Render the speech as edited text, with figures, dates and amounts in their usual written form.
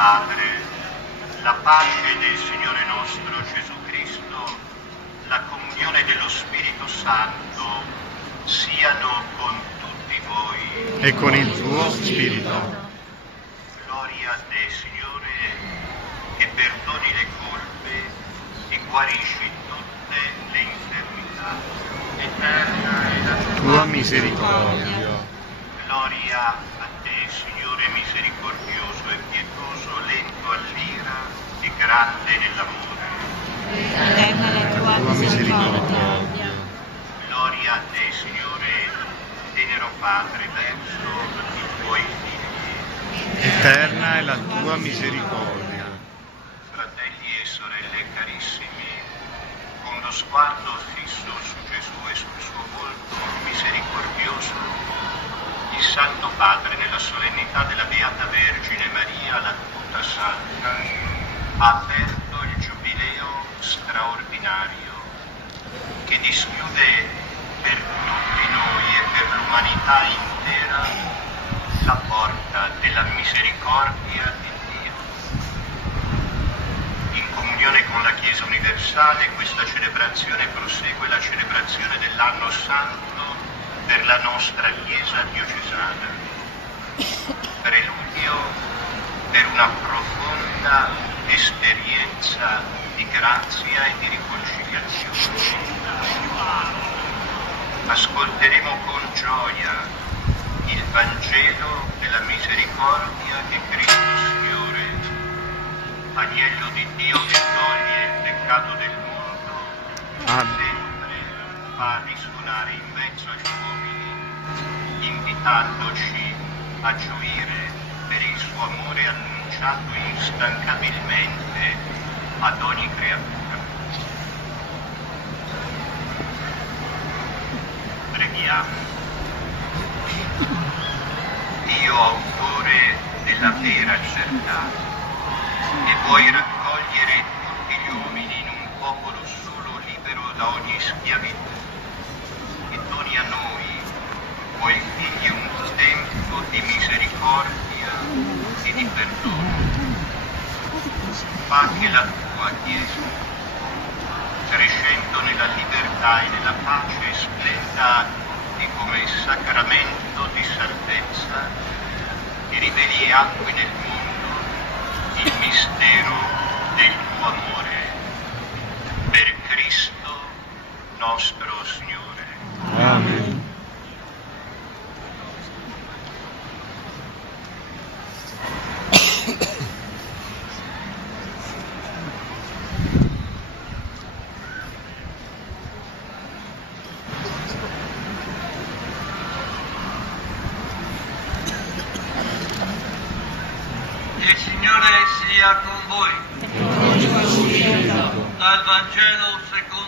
Padre, la pace del Signore nostro Gesù Cristo, la comunione dello Spirito Santo siano con tutti voi. E con il tuo spirito. Gloria a te, Signore, che perdoni le colpe e guarisci tutte le infermità. Eterna è la Tua misericordia. Gloria a te, Signore misericordioso e pietoso, lento all'ira e grande nell'amore. Eterna la tua misericordia. Gloria a te, Signore, tenero Padre, verso i tuoi figli. Eterna è la tua misericordia. Fratelli e sorelle carissimi, con lo sguardo fisso su Gesù e sul suo volto misericordioso, il Santo Padre, nella solennità della Beata Vergine Maria, la tutta santa, ha aperto il giubileo straordinario che dischiude per tutti noi e per l'umanità intera la porta della misericordia di Dio. In comunione con la Chiesa universale, questa celebrazione prosegue la celebrazione dell'anno santo per la nostra Chiesa diocesana, preludio per una profonda esperienza di grazia e di riconciliazione. Ascolteremo con gioia il Vangelo della misericordia che Cristo Signore, Agnello di Dio che toglie il peccato del mondo, sempre fa risuonare in mezzo agli uomini, invitandoci a gioire per il suo amore annunciato instancabilmente ad ogni creatura. Preghiamo. Dio, autore della vera libertà, che vuoi raccogliere tutti gli uomini in un popolo solo libero da ogni schiavitù, e doni a noi, tuoi figli, un tempo di misericordia e di perdono. Fa che la tua Chiesa, crescendo nella libertà e nella pace, splenda a tutti come sacramento di salvezza e riveli e attui nel mondo il mistero del tuo amore. Per Cristo nostro Signore. Amen. Il Signore sia con voi. Dal Vangelo secondo